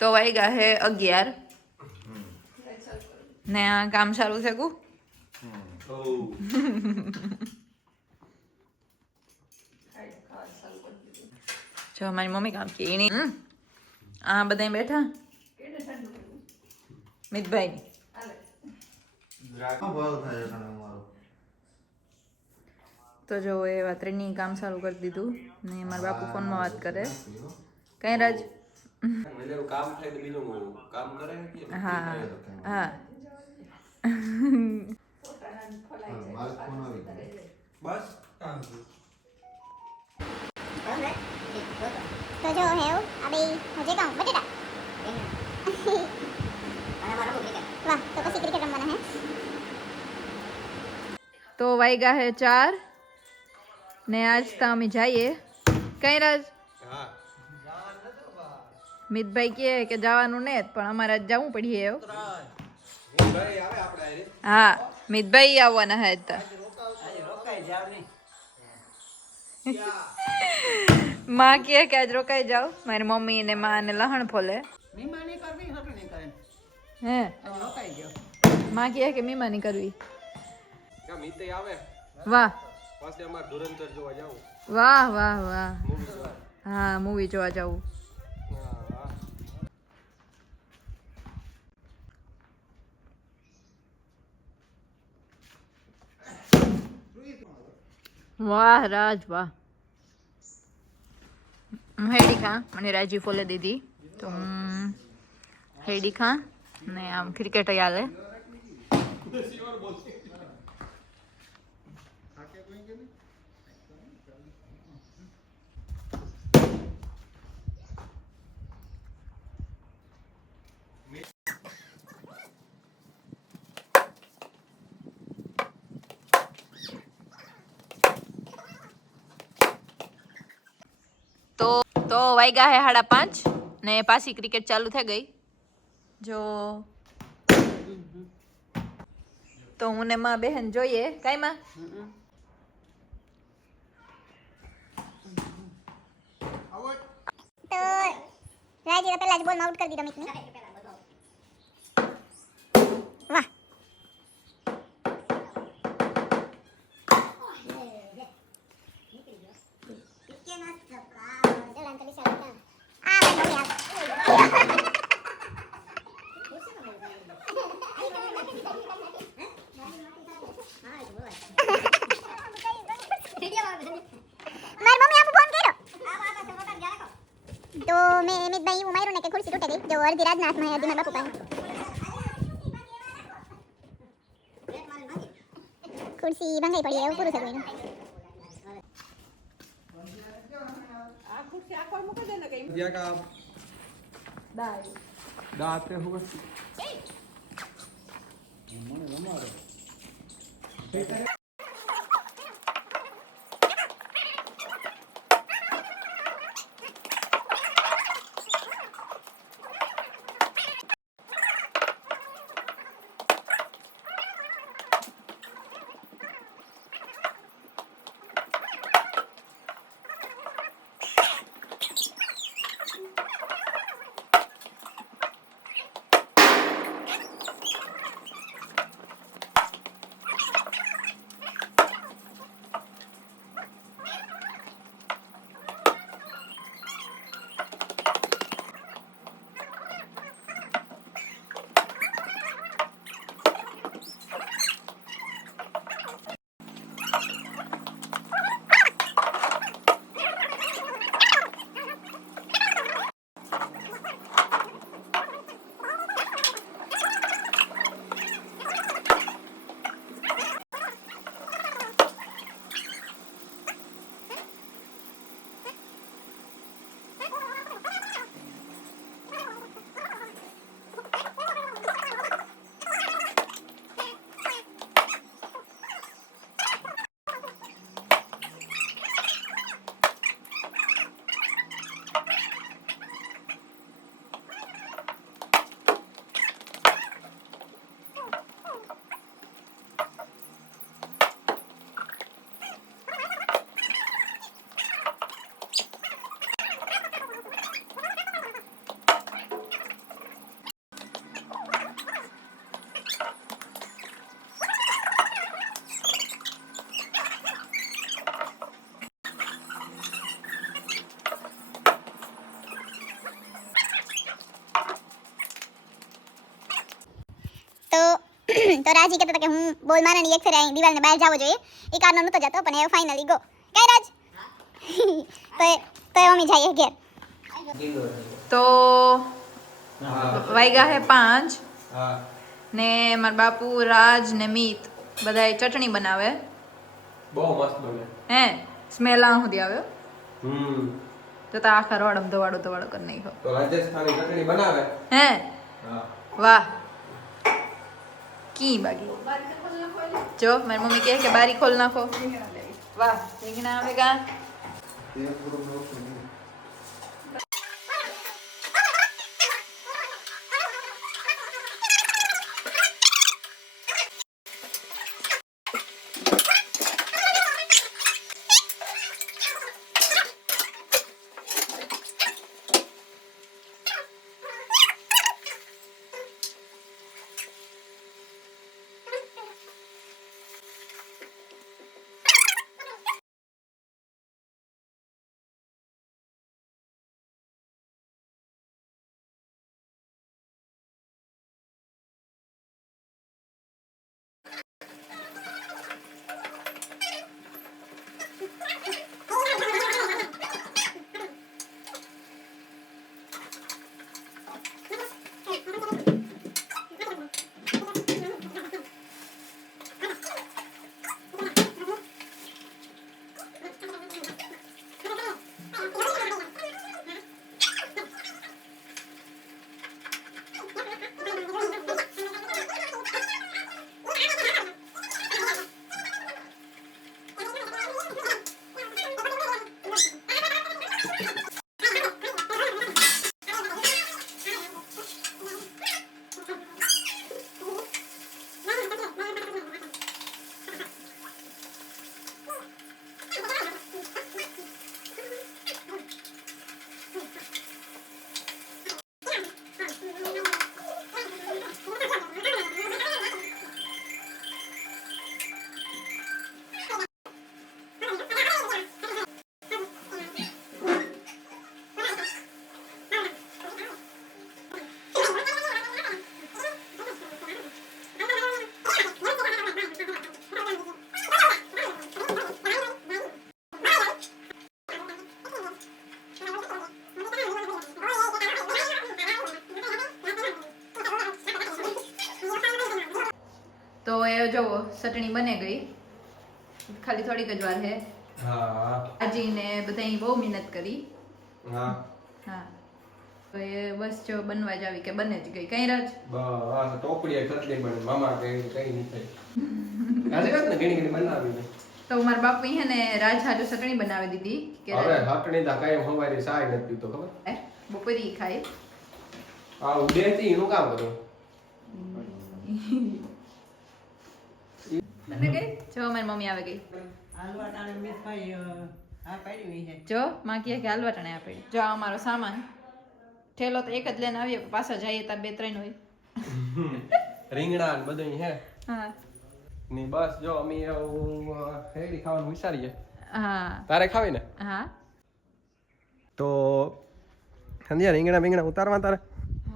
તો વાગ્યા હે 11 ને આ કામ ચાલુ છે કુ જો મારી મમ્મી કામ કે એની આ બધા બેઠા મિતભાઈ તો જો એ વાતની કામ ચાલુ કરી દીધું ને મારા બાપુ ફોનમાં વાત કરે કઈ રાજ કામ થાય તો બીજું કામ કરે હા હા બસ तो जो है वो अभी मुझे कहूँ बटेटा वाह तो પછી ક્રિકેટ રમવાના હે તો વાગ્યા હે 4 ને આજ તો અમે જઈએ કઈ રાજ મિતભાઈ કહે કે જવાનું ને પણ અમારે આજ જવું પડીએ હા મિતભાઈ આવવાના હે તો માં કહે કે આજ રોકાઈ જાઓ મારી મમ્મી ને માં ને લહણ ફોલે હે માં કહે કે મીમાની કરવી વાહ વાહ વાહ વાહ હા મૂવી જોવા જવું વાહ રાજ વાહ હેડી ખા મને રાજી ફોલે દીધી તો હેડી ખા ને આમ ક્રિકેટ હાલે તો વાગ્યા હે 5:30 ને પાછી ક્રિકેટ ચાલુ થઈ ગઈ જો તો હું ને માં બહેન જોઈએ કાઈ માં તો રાજી તો પહેલા જ બોલમાં આઉટ કરી દીધો મિતને વાહ तो मैं मितभाई वो मारू ने के कुर्सी टूटे गई जो अर्धी रात ना में अभी मैं बापू पाए कुर्सी भंगाई पड़ी है वो पूરું થઈ ગયું આ ખુરશી આખો મૂકી દે ને કઈ क्या काम दांत पे होगा તો રાજી કહેતો હતો કે હું બોલ મારવાની એક ફેરે અહીં દિવાલને બહાર જવો જોઈએ એ કારનો નહોતો જતો પણ એ ફાઇનલી ગો કઈ રાજ તો એ મમ્મી જઈએ ઘેર તો વાગ્યા હે 5 હા ને મારા બાપુ રાજ ને મીત બધાએ ચટણી બનાવે બહુ મસ્ત બને હે સ્મેલ આ સુધી આવ્યો હમ તો તા આખા રોડ ધવાડો કરી નાખ્યો તો રાજસ્થાની ચટણી બનાવે હે હા વાહ કી બાકી જો મારી મમ્મી કહે કે બારી ખોલ નાખો વાહ રીંગણા આવેગા તો એ જો ચટણી બને ગઈ ખાલી થોડીક જ વાર હે હા આજીને બધાય બહુ મહેનત કરી હા હા તો એ બસ જો બનવા જ આવી કે બને જ ગઈ કઈ રાજ બસ ટોપડીએ ખતલી બને મામા કઈ નહીં થાય આજે વાત ને ઘણી બનાવી તો મારા બાપુ હે ને રાજ હાટુ ચટણી બનાવી દીધી કે હવે હટણી દા કાયમ હવારી સાય નથી પીતો ખબર બપોરી ખાય આ ઉડેતી એનું કામ કરું તને કઈ જો મારી મમ્મી આવે ગઈ જો માં કહે કે હાલવા ટાણે આપે જો આ અમારો સામાન ઠેલો તો એક જ લઈને આવીએ પાછા જઈએ તાર 2-3 હોય રીંગણા ને બધું હે હા ની બસ જો અમે હેડી ખાવાનું વિચારીએ હા તારે ખાવી ને હા તો સંધ્યા રીંગણા ઉતારવા તારે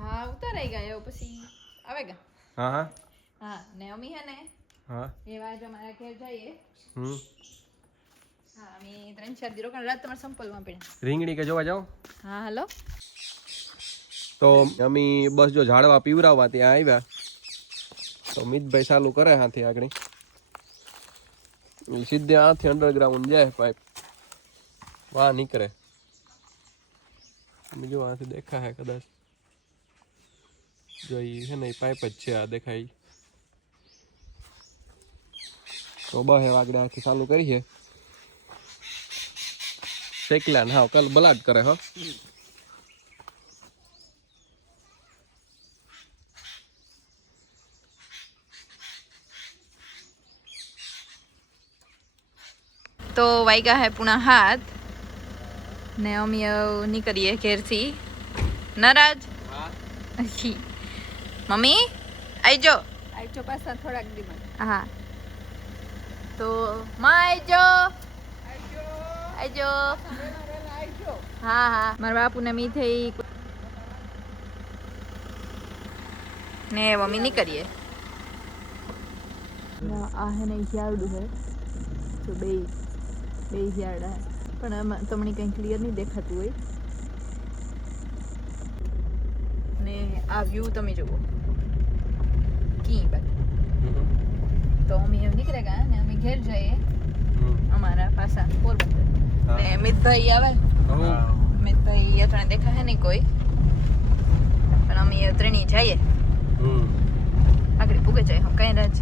હા ઉતારાઈ ગયા એવું પછી આવે ગયા હા હા હા ને અમી હે ને હા એવા જો મારા ઘેર જઈએ હમ હા અમે 3-4 દી રોકાણ રાત તમારા સંપલમાં પડ્યા રીંગણી કે જોવા જાઉં હા હાલો તો અમે બસ જો ઝાડવા પીવરાવવા ત્યાં આવ્યા તો મિતભાઈ ચાલુ કરે હાથી આગળ સીધે આથી અંડરગ્રાઉન્ડ જાય પાઇપ વાહ નીકળે બીજું આથી દેખાય કદાચ જો ઈ છે ને પાઇપ જ છે આ દેખાય તો બસ આગળ આથી ચાલુ કરી છે શેકલા ને હા કલ બલાટ કરે હો તો વાગ્યા હે પુણા 7 ને અમે નીકળીએ ઘેરથી નારાજ મમ્મી આઈજો પાછા થોડાક દીમાં હા તો માં આઈજો હા હા મારા બાપુને મી થઈ ને મમ્મી નીકળીએ આ હે ને યાર્ડ હે તો બે યાર્ડ હે પણ આમાં તમને કંઈ ક્લિયર નહીં દેખાતું હોય ને આ વ્યૂ તમે જુઓ કી બાજુ તો અમે એમ નીકળે ગયા ને અમે ઘેર જઈએ અમારા પાસા પોરબંદર ને મિતભાઈ આવે મિતભાઈ અટાણે દેખા હે નહીં કોઈ પણ અમે ત્રણેય જઈએ આગળ પૂગે જાય હું કઈ રાજ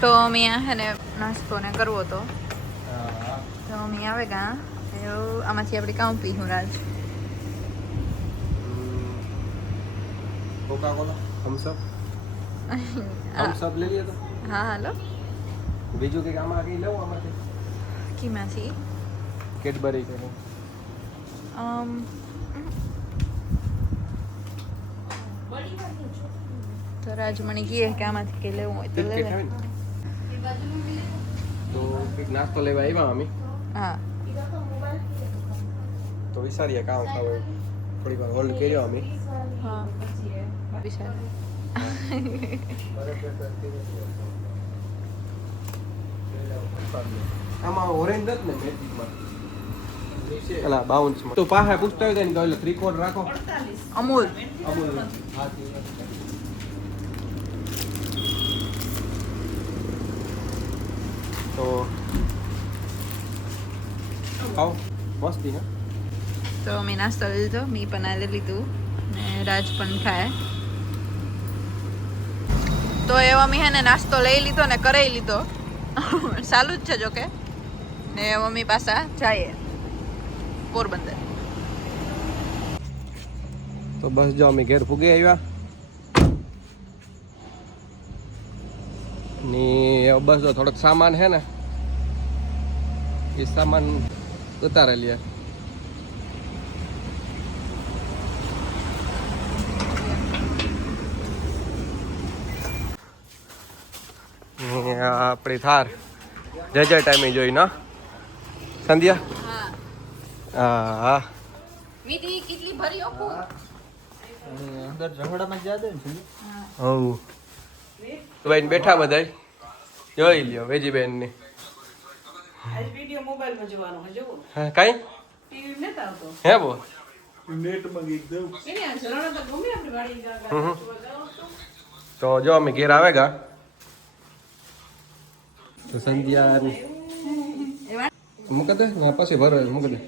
તો અમે હે ને નાસ્તો ને કરવો તો અમે આવે ગા આમાંથી આપણે કામ પી હું રાજ કોકા કોલા થમ્સઅપ લઈ લઈએ તો હા હાલો બીજું કંઈક આમાં કંઈ લેવું આમાંથી કીમાંથી કેડબરી કે તો રાજ મને કહે કે આમાંથી કંઈ લેવું હોય તો લઈ લે તો કંઈક નાસ્તો લેવા આવ્યા અમે હા તો વિચારીએ કામ ખાવે થોડીક વાર હોલ્ડ કર્યો અમે હા વિશાલ આમાં ઓરેન્જ જ ને મેજિકમાં અલા બાઉન્સમાં તો પાહે પૂછતા હોય ને કે ત્રિકોણ રાખો અમૂલ અમૂલ તો ખાઓ મસ્તી હા તો મેં નાસ્તો લીધો મેં પણ આ લઈ લીધું ને રાજ પણ ખાય તો એવો મેં હે ને નાસ્તો લઈ લીધો ને કરાવી લીધો ચાલુ જ છે જોકે ને મમ્મી પાછા જઈએ પોરબંદર તો બસ જો અમે ઘેર પૂગી આવ્યા ને બસ જો થોડોક સામાન હે ને એ સામાન ઉતારે લે આપણી થાર જય ટાઈમે જોઈ ના સંધ્યા હા હા મીઠી કેટલી ભરી ઓખું અંદર રહોડામાં જ જાદે ને હવ બેન બેઠા બધાય જોઈ લ્યો વેજીબેન ને આજ વિડિયો મોબાઈલમાં જોવાનો હે જોવો હા કાઈ ટીવી નત આવતો હે બો નેટમાં ગઈ દઉં એને આ ઝરણા તો ગમે આપણે વાડી હમ. જોવા જાવ તો તો જો અમે ઘેર આવેગા તો સંધ્યા મૂકી દે ને પછી ભરો મૂકી દે